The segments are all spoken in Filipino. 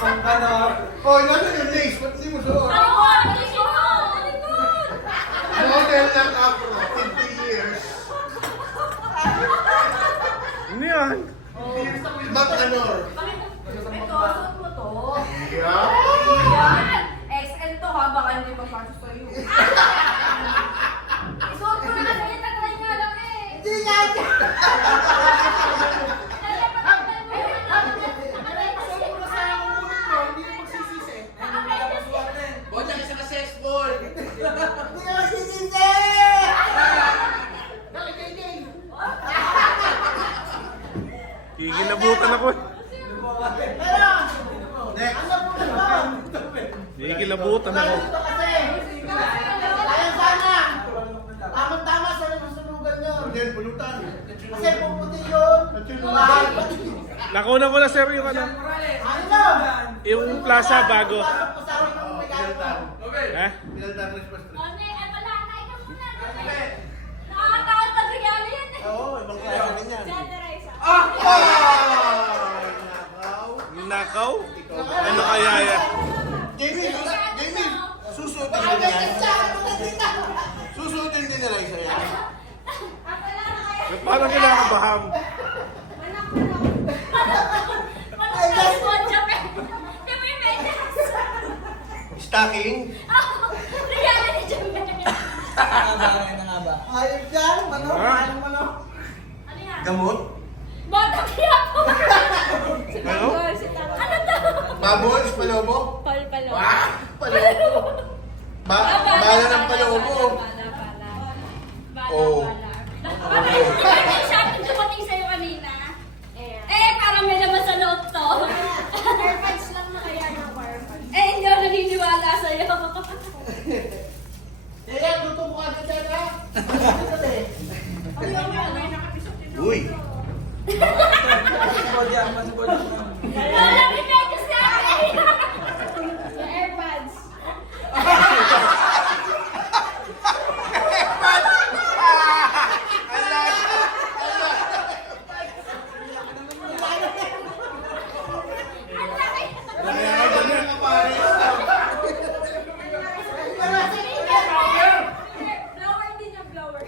Oh, natin yung lace. Ba't hindi mo suot? Model ng Afro, 50 years. Ano yan? Bacanor. Ito, suot mo to. Yeah. Yan. XL to ha, baka hindi magpasok sa'yo. Isuot mo na kasi, tatry nga lang eh. Hindi nga siya. Kikilabutan ako. Next. Kikilabutan ako. Ayan sana. Tama-tama sa nasusunugan nyo. Model, pulutan. Kasi puputi yun. Nakuna ko na sir yung ano. Ano na? Yung plaza bago. Pasok pa sa akin ng regalo mo. Ha? Pinaltan ng Espastre. Nakakatakot pag regalo yan eh. Oo, ibang klase din yan. Generation. Nakaw? Ano kaya yan? Jamie, susuotin din yan. Susuotin din nila isa yan. Paano kinakabaham? Stocking. Regalo ni Jamel. Ayos yan. Manok. Ha? Ano manok? Ano yan? Gamot. Bata kaya po. Ano? Ano to? Baboy, palobo. Palo-palo. Palobo. Bala ng palobo. Oh. Bala. Di ba yung shopping dumating sa'yo kanina? Parang may laman sa loob to. Airpods lang na kaya ng airpods. Hindi ako naniniwala sa'yo. Eh, luto mo agad yan ha. Uy. Wala, may pedos na akin. Airpods. Blower din yung blower.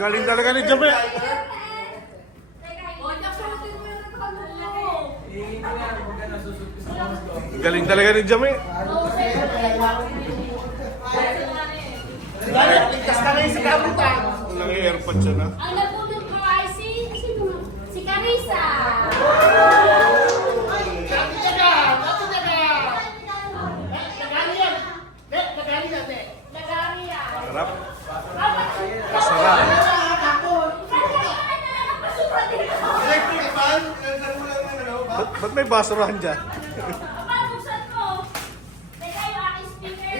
Galing talaga ni Jamel. Galing talaga ni Jamel. Ligtas ka ngayon sa kabutan. Walang airpod siya na. Ang nabunod ko ay si Carissa. Nagaria. Sarap. Masarap. Electric fan. Pinaltan mo lang ng ano. Ba't may basurahan dyan? Buksan ko. Teka yung aking speaker.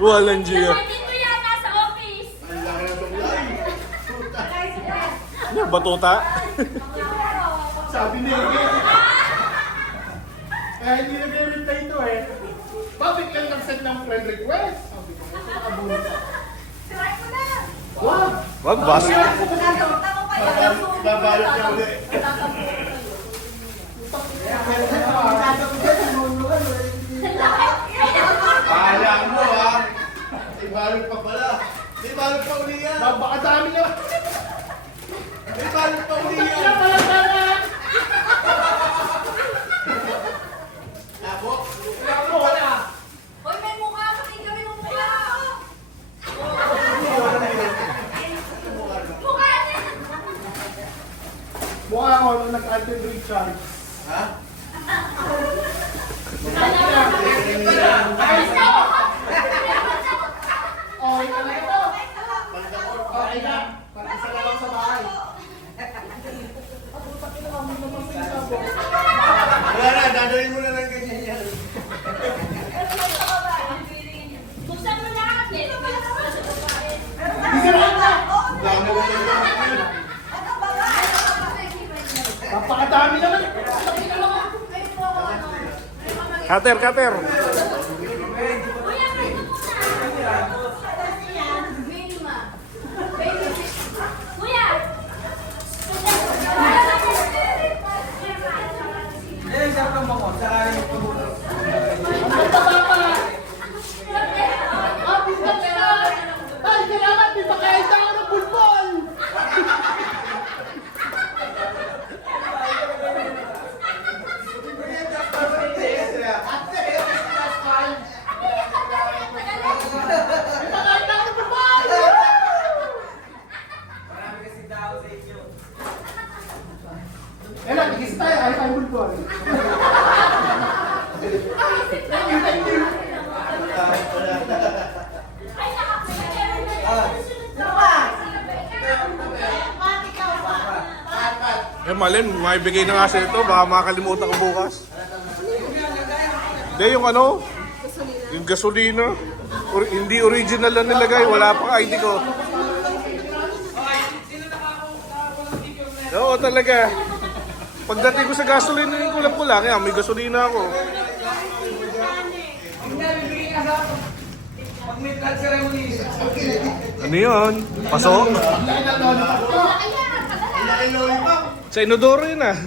Walang Gio. Martin ko yata sa office. Ang laki ng tuklay. Ano, batuta? Sabi niya. Kaya hindi nag-reply ito eh. Bakit lang nag-send ng friend request? Sabi ko, nakabunod ka. Try ko na. Wag! Wag, bas. Babalot niya ulit. Bahala mo ha. May balot pa pala. May balot pa uli yan. Baka dami na. May balot pa uli yan. Ako? Hoy, may mukha. Pating kami ng mukha. Mukha niya. Mukha ako nung nag-Alton Richard. Ha? Okay ka na ito. Okay na. Para isa na lang sa bahay. Wala na, dadawin mo na lang ganyan yan. Buksan mo na. Netflix. Isa lang na. Dami ko na yan. Napakadami naman. Cutter, cutter. Kuya, pwede muna. Kuya. tayo bulbol. Ay, Eh, Malin, maibigay na nga sa ito. Baka makakalimutan ko bukas. Hindi, yung ano? Yung gasolina. Hindi original na nilagay. Wala pang ID ko. Oo, talaga. Pagdating ko sa gasolina, yung kulang-kulang. Kaya may gasolina ako. Ano yun? Pasok? Sa Inodoro yun ah.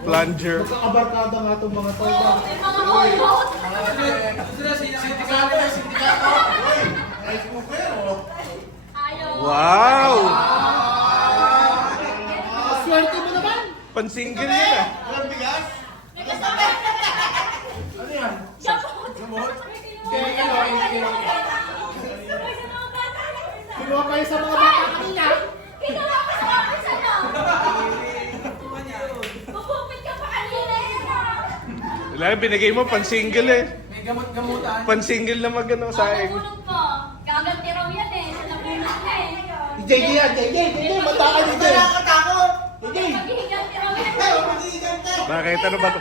Plunger. Kabarkada nga itong mga tao. may mga ulot. Sindikato. Uy, rice cooker, oh. Ayaw. Wow! Swerte mo naman. Pansingle yun ah. Walang bigas? May kasama. Ano yan? Gamot. Kinuha kayo sa mga bata kanina. Kinuha ka sa office ano? Bubupit ka pa kanina eh. Wala, binigay mo pansingle eh. May gamot-gamutan. Pansingle na magano sa akin. Nabulog mo. Gaganti raw yan eh. Sa nabulog na eh. JJ yan, JJ, mata ka JJ. Nakakatakot! JJ. Maghihiganti raw yan Ay, eh. magigante! Bakit? Ano ba ito?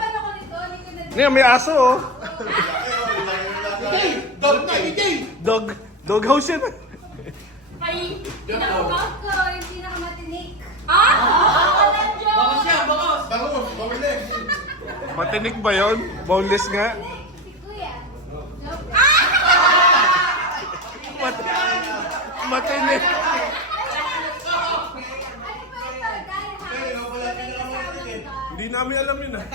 Ngayon, may aso oh. JJ, dog na, JJ. Dog house yan ah. Ay, pinakabag ko. Yung pinakamatinik. Ah? Walang Diyos. Bakos yan, bakos! Bangus, bumili. Matinik ba yun? Boneless nga. Si Kuya. Matinik. Hindi namin alam yun ah.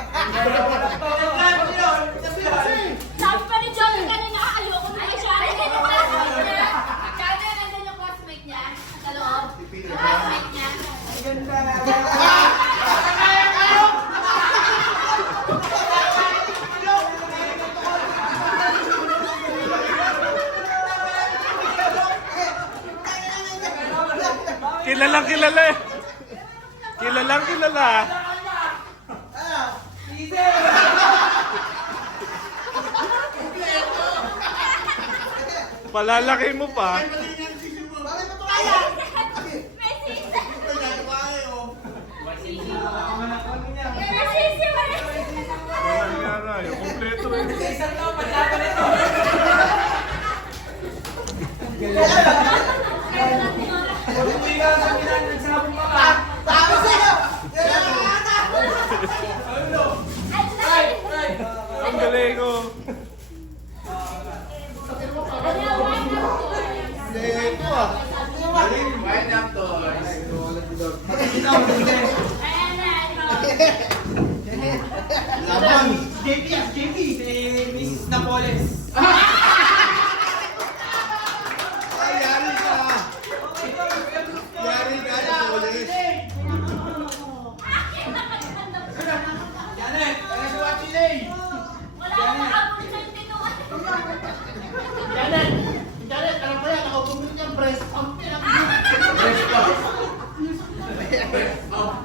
Sabi pa ni Johnny kanina, ayoko na siya. Kaya nandun yung classmate niya sa loob. Yung classmate niya. Kilalang kilala eh. Kilalang kilala. Palalaki mo pa. May sisi. May sisi pa rin. Walang yara. Yung kompleto eh. Isang taon, paglaban ito! Umuwi ka sa Milan, nagsabong ka ka! Tapos sa'yo! Ang galing ko. Ito ah. Wine up toys. Laban. JP, JP. Si Mrs. Napoles. Ay, yari ka. Yari ka, Napoles. Janet! Ano si Wachilay? Janet, Janet, alam mo yan, ako bumili niyang breast pump.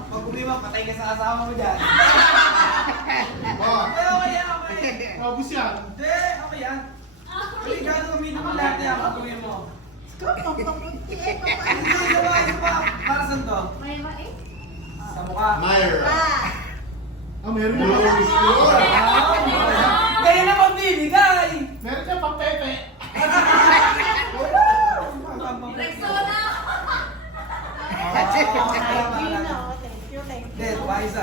Pag umiwa, patay ka sa asawa mo dyan. Oh. Ay, okay yan, okay. Mabus yan. Hindi, okay yan. Hindi, gano'n uminom mo lahat yan pag uwi mo. Isa pa. Para saan to? Sa mukha. Meyer. Ah, meron na Oh, pang sure. Kaya na magbibigay! meron na pang pepe. Hindi, paisa.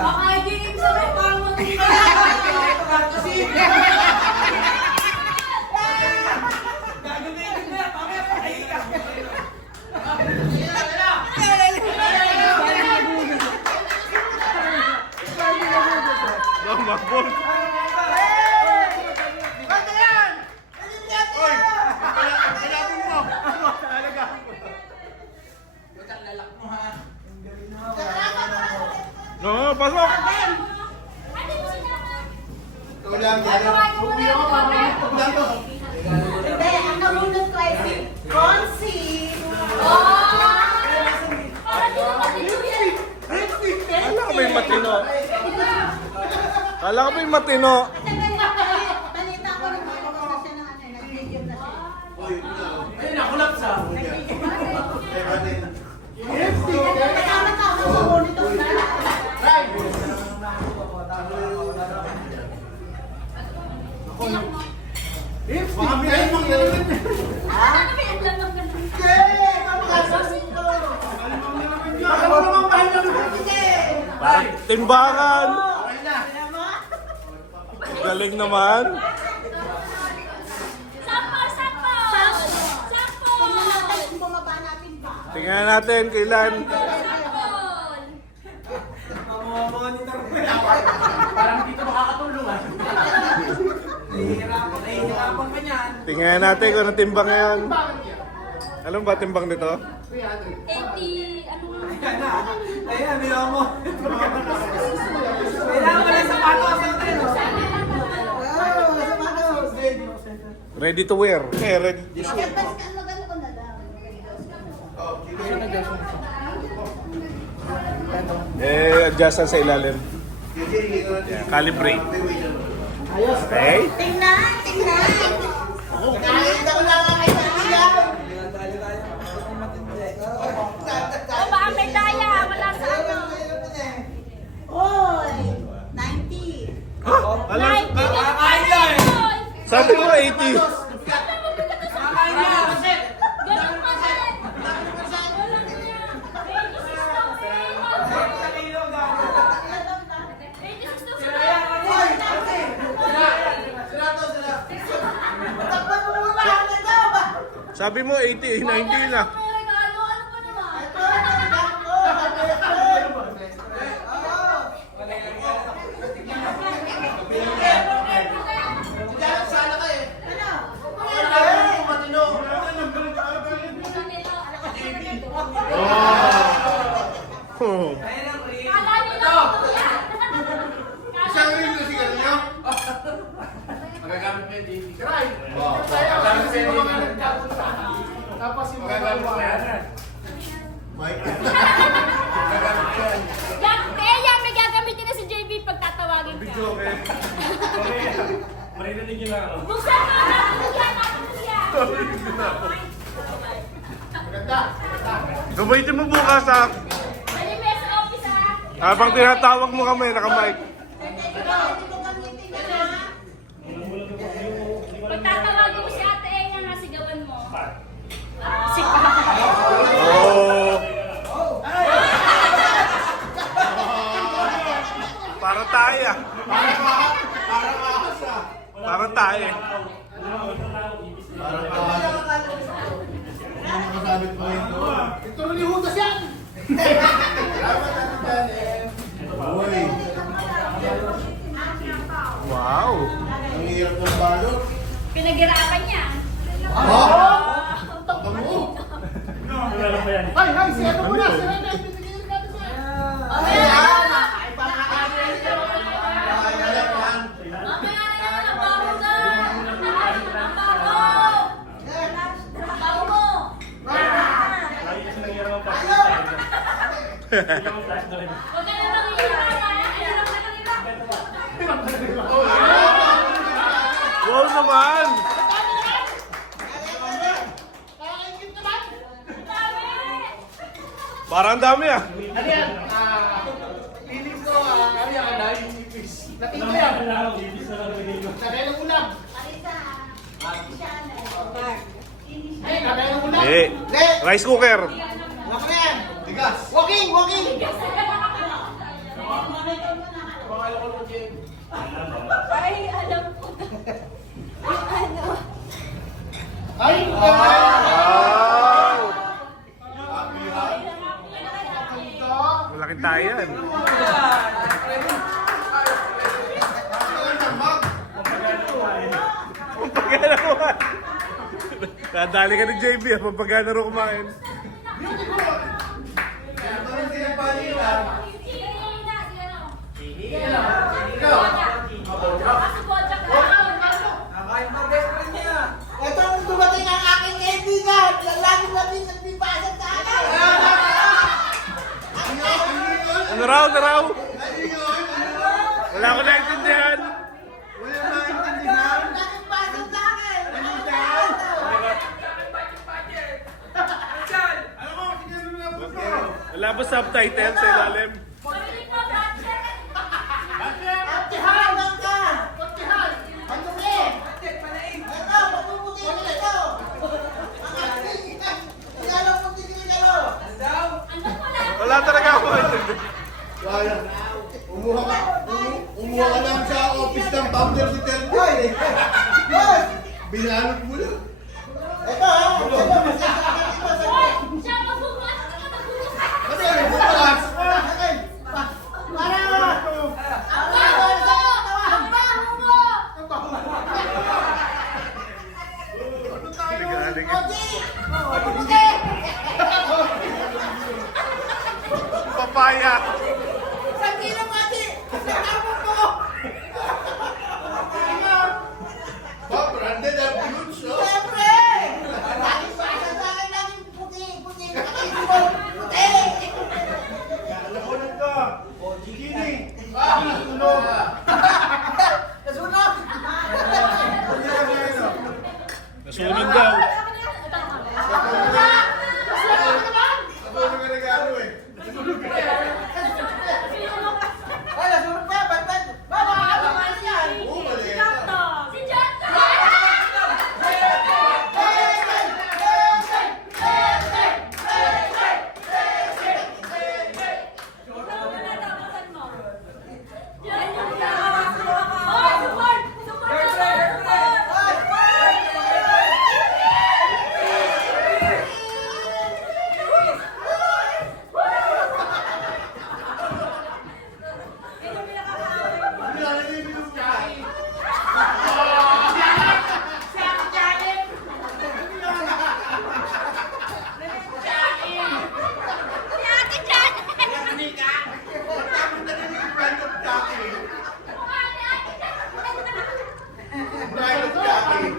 Gagamitin mo yan, mamaya patayin ka. Mabon. Oy, kalapin mo. Oo, pasok. Ikaw lang, Janet. Uwi ako, mamaya pagdato. Hindi, ang nabunod ko ay si Concy. Ala, may Kala ko ba yung matino? Balita ko rin na siya ng nag-video na siya. Ayun, nakulap sa. Kasama-sama sa ulit ang Makabiyahin mo yun. Ano ba yung lang ng ganun? Parang timbangan. Galing naman. Sample! Sample! Sample! bumaba natin ba? Tingnan natin kailan. Sample! Monitor ko yan. Parang dito makakatulong ah. Nahihirapan pa niyan. Tingnan natin kung anong timbang ngayon. Alam ba timbang nito? 80, ano nga? Ayan na. Ayan, nila mo. Kailangan mo lang sapatos sa hotel. Ready to wear. Okay, ready to shoot. Magano ko na lang. Adjustan sa ilalim. Yeah, calibrate. Okay. Tingnan! Kahit ako lang ang kaibigan! O baka may daya, wala sa ano. Oy! 90! Alam, 90 Kakain lang eh. sabi mo 80. Kakain na. Ganun pa rin. Wala na niya. 86 daw sa Takpan mo muna ang nagawa ba? Sabi mo 80, 90 na. May regalo, ano pa naman? Ito, nagbigat ko! Oh. Ayan ang ring. Kala nila ako yan. Isang rin na sigarilyo. Magagamit mo yung JB. Try. Tapos yung mga nagkapunta. Tapos yung mga Magagamit mo yan. Yan, may gagamitin na si JB pag tatawagin ka. Maririnig yun lang ako. Buksan mo na! Yan, ako yan. Maganda. Gamitin mo bukas ha. Dali mo sa office ha. Habang tinatawag mo kami, naka-mic. Pag tatawagin mo si Ate Enya, nasigawan mo. Oh. Para tayo. Para tayo. Ito rin yung hudas yan. Wow. Pinaghirapan niya. Hay, si ano muna. Si Rene, pinigil natin siya. Mamaya na naman ang bago doon. Ang bago. Ang bago mo. Huwag ka na lang hihirapan. Hirap na kanila. Wow naman. Nakakaingit naman. Parang dami ah. Ano yan? Feeling ko, ano yan, yung ipis. Natin ko yan. Nakailang ulam. Ay, nakailang ulam. Eh, rice cooker. Laki na yan. Tigas. Walking! Ay, alam ko. Ano? Ay! Wow. Malaking tayo yan. Pampagana kumain. Nadali ka ni JB ah, pampagana rin kumain. Kakain pa best friend niya. Ito ang dumating ang aking kaibigan! Lagi nagbibasa sa akin! Ano raw? Wala ko naintindihan. Wala ba subtitle sa ilalim? Pabili ko, Ratchet! Pagtihan lang ka! Pagtihan! Pagtumi! Ito, mapuputi ka ito! Ang aking ilalong puti ka ito! Ano pala? Wala talaga ako. Kaya, umuha ka lang sa office ng founder si Terboy. Binalot mo lang. Ito ha! Ito, masasakit ito sa Hoy! Siya, magbubukas ka na magbubukas! Kasi ano, bukas. akin! Para! Ang baho mo! Ang baho mo! Galing. Puti! Puti! Papaya. Isang kilo mati! Isang tapon ko! Ba, branded ang goods, no? Siyempre! Laging pasa sa akin, laging puti! Puti! Nakaisip ko! Puti! Nalamunan ka. O, Gigini. Nasunog! Nasunog daw. Ako ang regalo eh. Ay, nasunog ka! Bantay! Baba! Baba yan! Oo, mali. Si Jato! Yan yung oh, support! Support! Support! Binalot yung Jackie. Si Ate Janet! Tapos na rin yung brand of Jackie. Mukha ni Ate Janet! Brand of Jackie.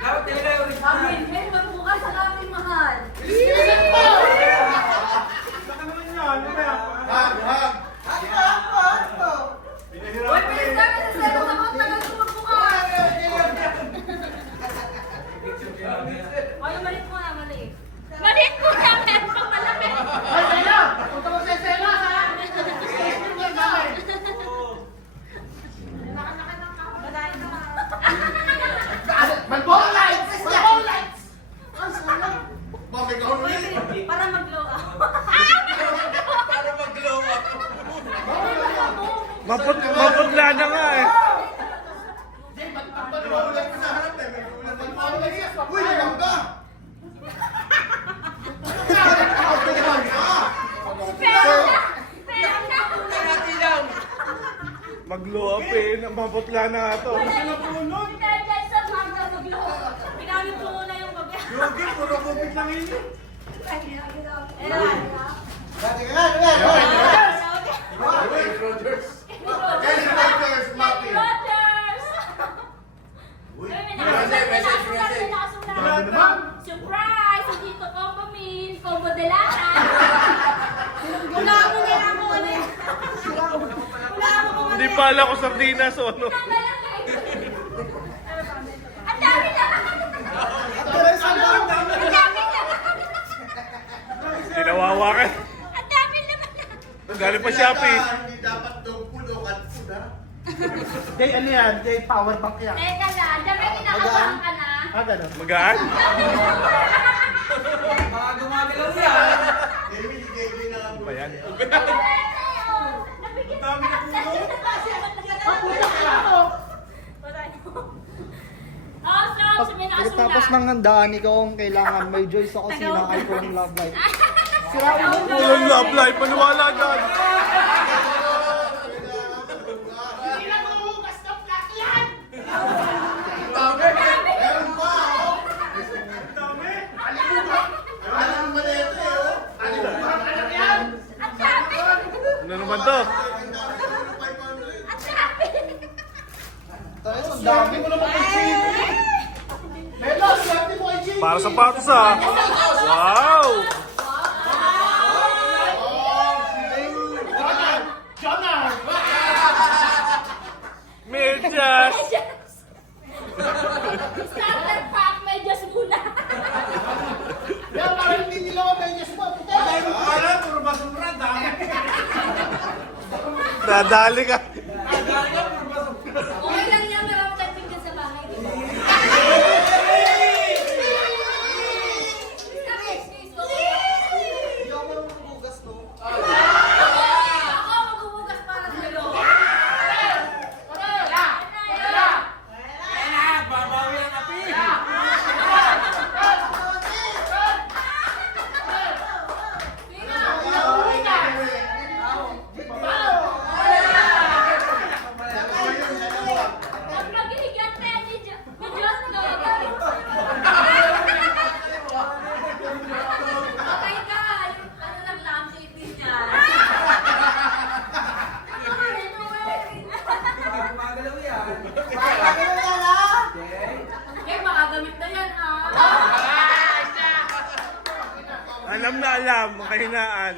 Dapat talaga yung original. May magbukas sa aming mahal. Baka naman yan. Ano ba yan? Hag, hag. Uy, bilis namin sa selo sa mga taga-sumagbukas! Ay, maliit mo na, maliit. Maliit mo na, meron pang malaki. Ay, Sela! Punta mo sa Sela, ha? Mag-ball lights! Mag-ball lights! Ay, Sela! Bakit ako rin? Para mag-glow up. Para mag-glow up. Maputla na nga eh. Magulat ka sa harap eh. Magulat ka sa harap. Uy, nagam ka! Pero na! Natin lang. Mag-glow up eh. Maputla na nga to. Detergent sa Magda mag-glow up. Ginamit ko muna yung gabi. Yogi, puro kupit lang yun. Dati ka nga, Wait, Rogers. Yes, Rogers, Mappy. Rogers! Uy, may nakasulat. Surprise! Hindi to combo meal, combo delata. Wala mo nga ako ano eh. Wala mo kung ano Hindi eh. pala ko sardinas o ano. Ang dami na! Ang dami na! Tinawawa ka. Ang dami naman! Galing pa Shopee. Hindi dapat dog food o cat food, ha? Jay, ano yan? Jay, power bank yan. Teka lang, dami kinakabahan ka na. Ah, gano'n. Magaan? Baka gumagalaw yan. Maybe hindi na lang Ba yan? Nabigyan Dami na puno. Pagkatapos ng handaan, ikaw ang kailangan may Joyce ako sinangay ko ng love life. Walang love life. Maniwala dyan. Meron pa, oh! Ang dami. Alam mo na ito, eh, oh! Ang dami! Ano naman to? Ang dami ko ng 500. Ang dami! Tapos ang dami mo naman kay Jimmy. Hello, swerte mo kay Jimmy! Para sa patos ah. Wow! Jonah! Medyas! Nadali ka. Okay lang yan, marami tayong pinggan sa bahay, di ba? Hindi ako marunong maghugas, no? Ako maghuhugas para sa'yo. Babawi ang api! At maghihigan tayo ni Diyos na gawagawin ko. Okay ka, yung ano lang lampshade din niya. Gumagalaw yan. Eh, makagamit na yan, ha? Alam na alam, kahinaan.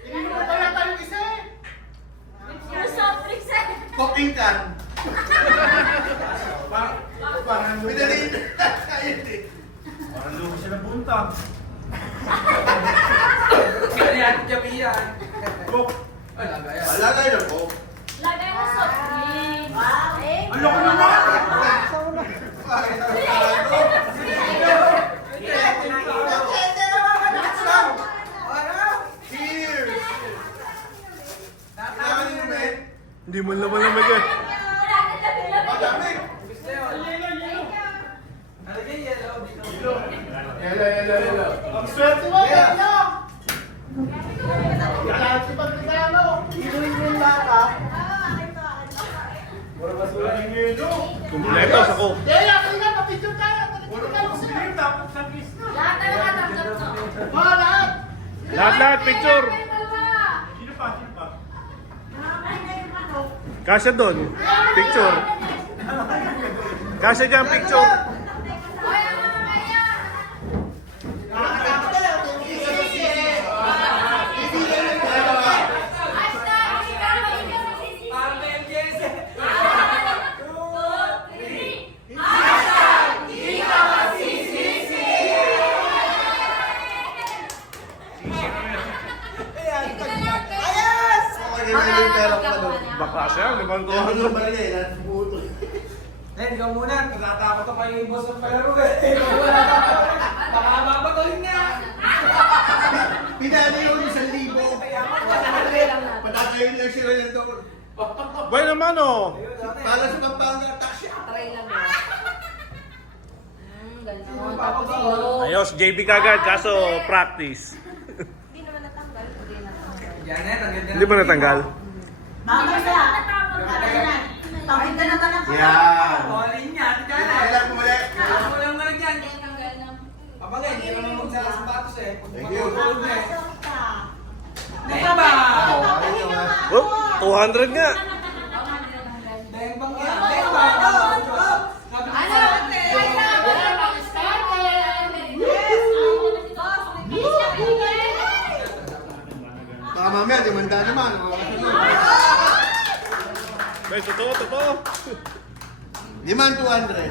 Hindi mo pala tayo isa eh. Yung soft drinks, eh. Cooking can. Parang Pinaliin na tayo eh. Parang lugo siya ng buntag. Kaya yan, Jabi yan. Cook. Ay, lagay yan. Alagay na po. Lagay mo soft drinks. Eh, Ang loko naman! Cheers! Kailangan nyo na eh. Hindi mo naman naman yan. wala na lamig-lamig. Madami. Gusto yun. Nalagay yellow dito. Hello. Ang swerte mo, Daniel! Kailangan si Pagkakano. Inuin mo yung lata. Kumpleto sa cook. Daya, kailangan mapicture tayo. Tapos sa kiss na. Lahat na nakatanggap to. Oh, lahat. Lahat, picture. Sino pa? Sino pa? Kasya doon. Picture. Kasya dyan, picture. Hoy, ano naman kaya? Nakakatakot na lang. Hashtag, ikaw, ikaw ang sisisi. Parang may MJS eh. 1, 2, 3. Hashtag, ikaw ang sisisi. Ayos! Okay na yung pera ko doon. Baka siya, limang Kaya ko. ano ba niya eh, nasa puto. Eh, ikaw muna. Natatakot ako kay boss ng palaro eh. Baka mapatuloy na. Pinali yun 1,000. Patatayin lang sila ng doon. Bay naman oh. Para sa Pampanga, taxi. Try lang mo. Ganon. Tapos, Ayos, JB kagad, kaso practice. hindi naman natanggal. Hindi natanggal. Yan eh, ang ganda. Hindi ba natanggal? Yan. All-in yan. Kailan bumalik? Ako lang na yan. Tanggal na. Abagay, hindi naman magsala sa sapatos eh. Thank you. Magpapulog na eh. Dahil ba? Oh, 200 nga. Dahil bang yan? Dahil ba? Baka mamaya, dimanda naman. Bay, totoo. Demand 200. Ay,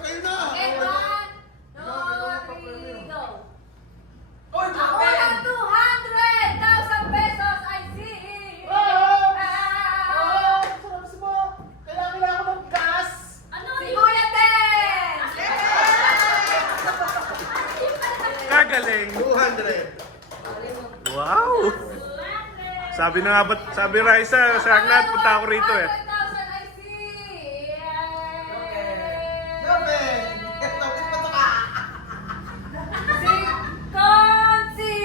kayo na. Oy, Ako lang 200,000 pesos, I see! Kailangan ako ng gas. Ano? Si Kuya Ten! Kagaling. 200. Wow. Sabi na nga ba, sabi Raisa, sa Agnat, punta ako rito eh. 200,000, I see! Gabi. Tapos pa ito ka. Si Consi!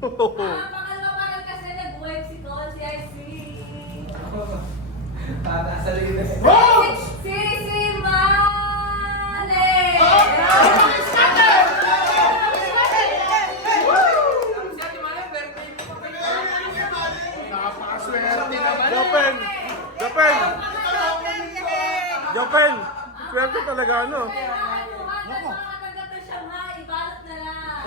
Pangalawa pa rin kasi nag-wipe si Consi, I see! Tataas sa ligid eh. Si Mane! Napakaswerte naman. Jopen! Swerte talaga ano. Makakatanggap na Shanghai, ibalot na lang.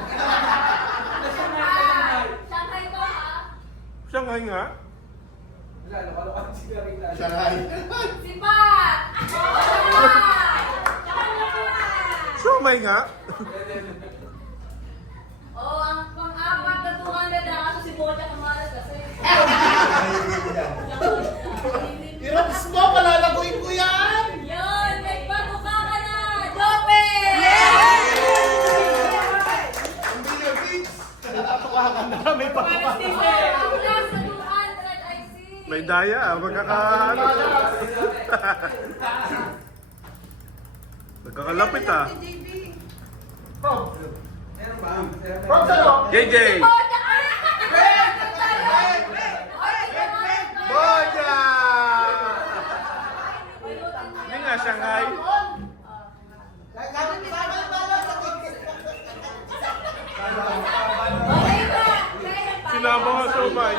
Shanghai to ha? Shanghai nga. Wala, luka-luka si Karina. Shanghai. Si Pat! Sumay nga. Oh, ang pang-apat na 200 na kaso si Boja kamalas kasi. Irops mo, palalaguin ko yan! Yun! May patuka ka na! Jope! Hindi yung fix! Napatuka ka na, may patuka. Ang last na 200, I see! May daya, magkakaano. Nagkakalapit ah. Prob! Meron ba? Prob sa'yo! JJ! Boja! Boja! Hindi nga, Shanghai. Sinama ka sumay.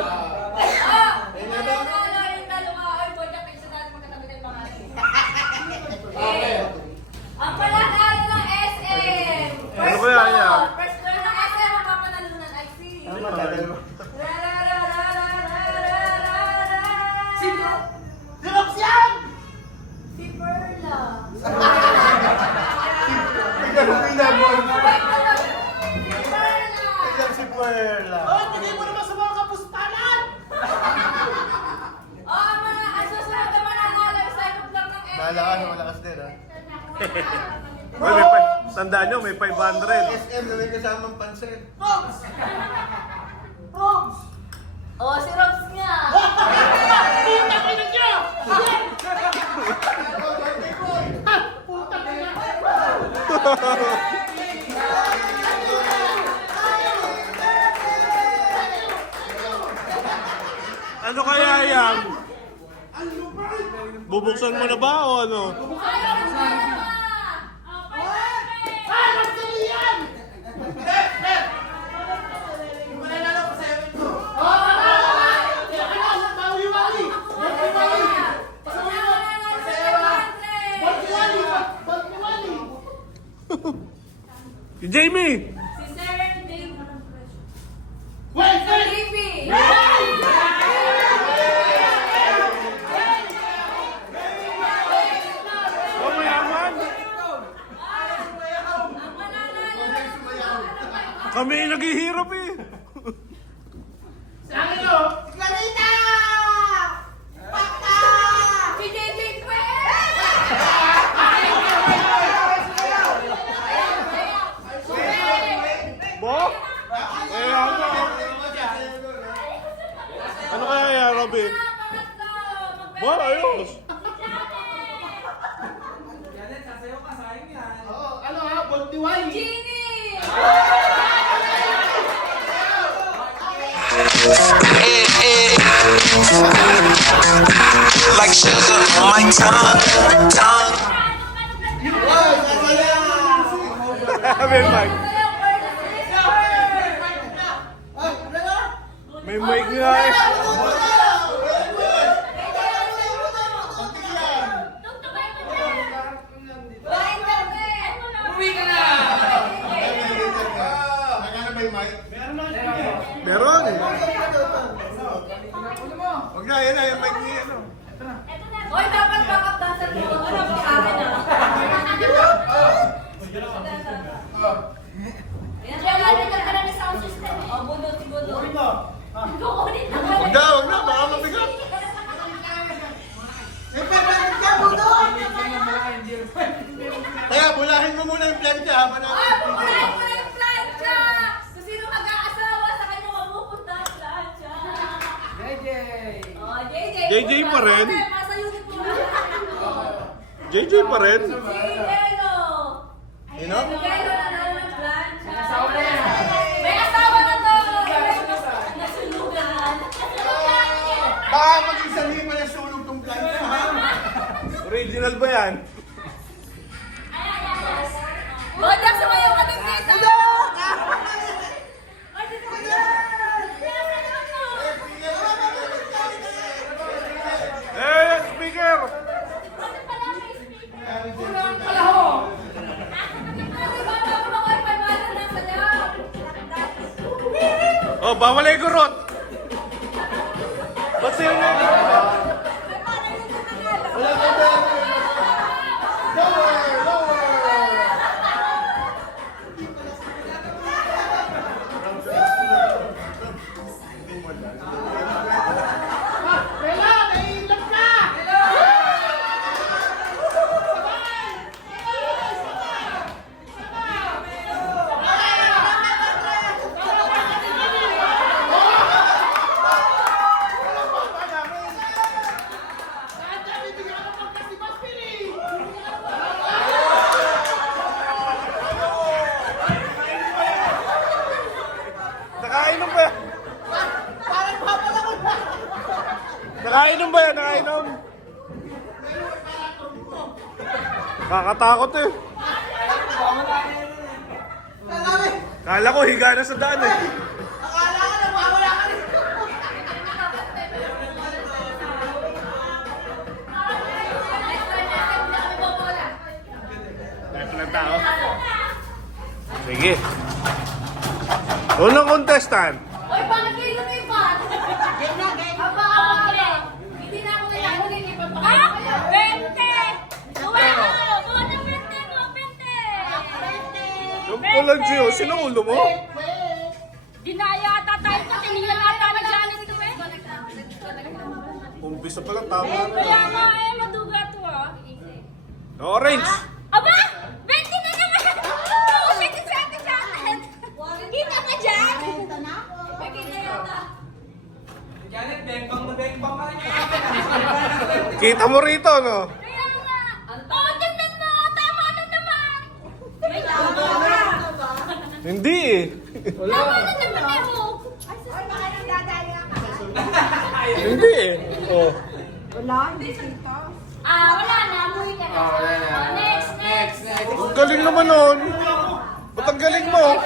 Ang palakala ng SM! Ano kaya yan? First floor ng SM ang papanalunan, I see! Irops yan! Si Perla! Bigyan mo pinabon. Wait na lang! Si Perla! Bigyan si Perla. Oh, bigay mo naman sa mga kapuspanan! Oh, ang mga asusunod na mananalo sa ikot lang ng SM! Malakas din ha. Tandaan nyo, may 500. SM na may kasamang pansin. Oh, si Robs nga! Ano kaya yan? Bubuksan mo na ba o ano? Ayaw na ba? Si Jamie! Si Sir Dave. Wait! Davey! Oh, mayaman! Kami naghihirap eh. Clarita! Si JJ Pwes! Bo? Mayaman! Ano kaya yan, Robin? Bo, ayos! Janet, sasayaw ka, sayang yan. Oo, ano ha? Bontiwai! Genie! Like sugar on my tongue. Wow, sasaya! Sabi, Mike. Ay, ano? May mic nga eh. Uwi ka na! Nagana ba yung mic? Meron! Huwag na, yan na, yung mic niya. Ano? Hoy, dapat backup dancer mo. Ano po sa akin ah? Yan, kaya nagkakaroon ka na ng sound system. Oh, budot, budot. Kukunin na. Huwag na, baka mabigat. May pagkakas ka mo doon! Kaya bulahin mo muna yung plancha ha, Oh, pupunahin mo na yung plancha! Kung sino mag-aasawa sa kanya, mapupunta ang plancha. JJ! Oh, JJ. JJ pa rin? Masa unit mo. JJ pa rin. Si Elo. Sino? Si Elo nanalo ng plancha. asawa na yan. May asawa na to. Nasunugan. Baka mag-isang lima na sulog tong plancha ha? Original ba yan? Bodak, sumayaw ka din dito. Ay, dito ka yan. Eh, speaker! Kulang pala ho! Oh, bawal ay gurot! Ba't sa'yo na? Kakatakot eh. Kala ko higa na sa daan eh. Akala ka na, mawala ka rin. Dahil palang tao. Sige. Unang contestant. Uy, paano kayo lumipat? Game na, game. Aba, hindi na ako kailangan lumipat pa kayo. 20! Kuha ng 20 mo, 20! Yung pala, Gio, sino ulo mo? Dinaya ata tayo pa, tinignan ata ni Janet ito eh. Umpisa pa lang, tama na. Kaya nga eh, maduga to ah. Orange. Aba! 20 na naman! Oh, 20 sa atin sa atin! Kita ka dyan! Kita yata. Janet, bengkang na bengkang ka rin. Kita mo rito, no? Kaya nga! Oh, tingnan mo! Tama na naman! May tama na! Hindi eh. Tama na naman eh, oh! Hindi eh. Oh. Ah, wala na. Umuwi ka na. wala na. Oh, next, next. Ang galing naman nun. Ba't ang galing mo?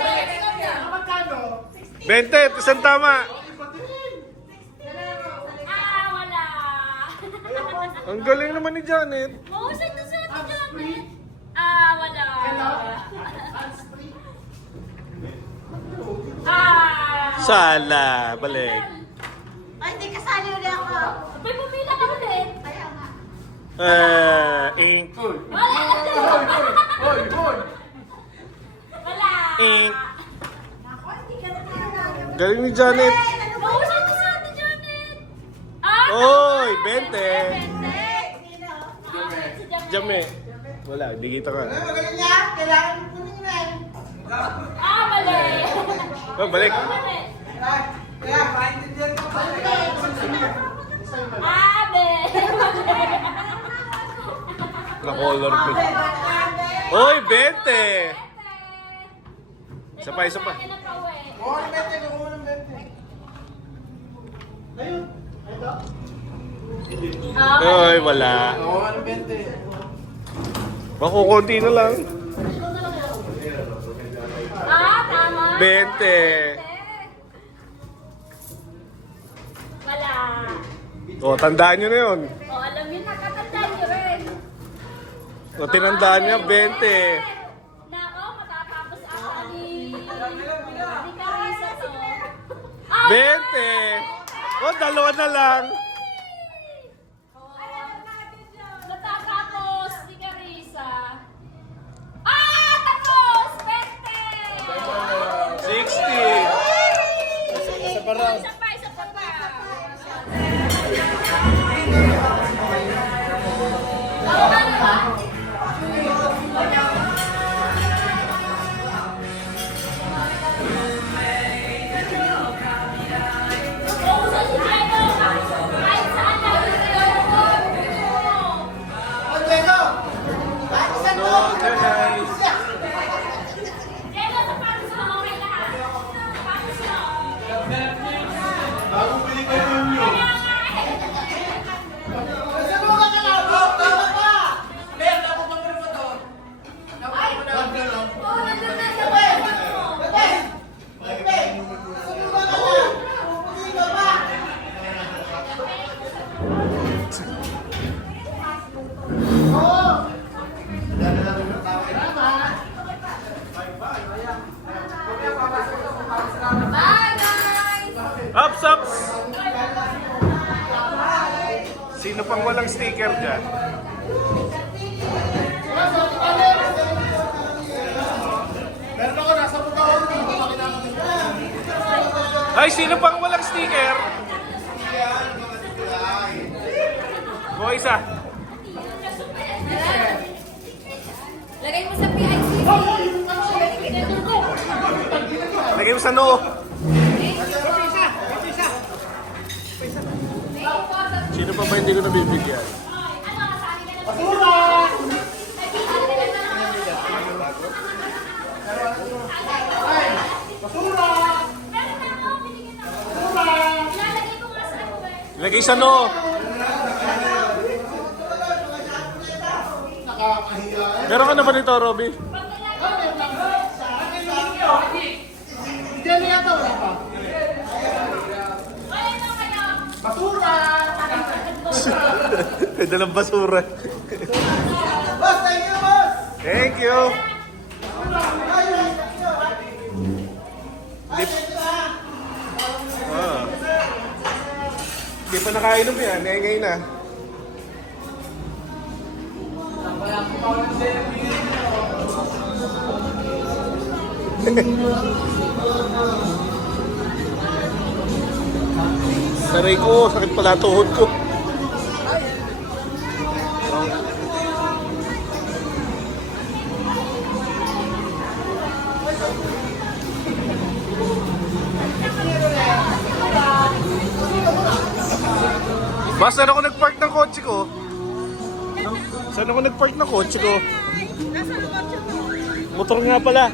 20, isang tama. Ah, wala. Ang galing naman ni Janet. Mahusay to sa atin, Janet. Ah, wala. Ah. Sala, balik. Ay, hindi kasali ulit ako. May pumila ka ulit. Kaya nga. Ink. Wala. Hoy, hoy! Wala. Ink. Ako, hindi ka na Galing ni Janet. Mahusay to sa atin, Janet. Ah, Oy, 20. Si Jame. Wala, di kita ka. Magaling niya, kailangan mo kunin na eh. Ah, mali. Oh, balik. Mali. Kaya, maintindihan ko pa. Abe. Na-color ko. Oy, 20. Isa pa, isa pa. Oo, ang bete, ako mo ng bete. Ayun, ito. Oy, wala. Ako nga ng 20. Makukunti na lang. Ah, tama. 20. Wala. O, tandaan nyo na yun. O, alam yun, nakatandaan nyo rin. O, tinandaan niya, 20. Nako, matatapos ata ni Carissa to. Ah, 20. O, dalawa na lang. Natatapos ni Carissa. Ah, tapos! 20! 60. Isa pa, isa pa. Uusan si Jeno. Kahit saan na Ang bete. Ay, isang No, guys. Jeno, sapatos mo, okay lahat. Sapatos mo. Bago pili kayo ninyo. Kaya nga eh. Sa mga kalabot, tama pa. Ay, oh, nandun na sa sapatos mo. Bete, bete. Sa mga kalabot, puputi ka pa. Oo. Bye, guys! Ups, ups. Sino pang walang sticker dyan? Meron ako, nasa mukha ko. Hindi ko makilala. Ay, sino pang walang sticker? O, isa. Lagay mo sa PIC. Lagay mo sa noo. Sino pa ba hindi ko nabibigyan? Lagay sa noo. Nakakahiya. Meron ka na ba nito, Robby? Hindi na yata, wala pa. Basura! May dalang basura. Boss, thank you, boss! Thank you. Ah. Hindi pa nakainom yan. Ngayon na. Saray ko, sakit pala tuhod ko. Ba, saan ako nagpark ng kotse ko? Saan ako nagpark ng kotse ko? Motor nga pala.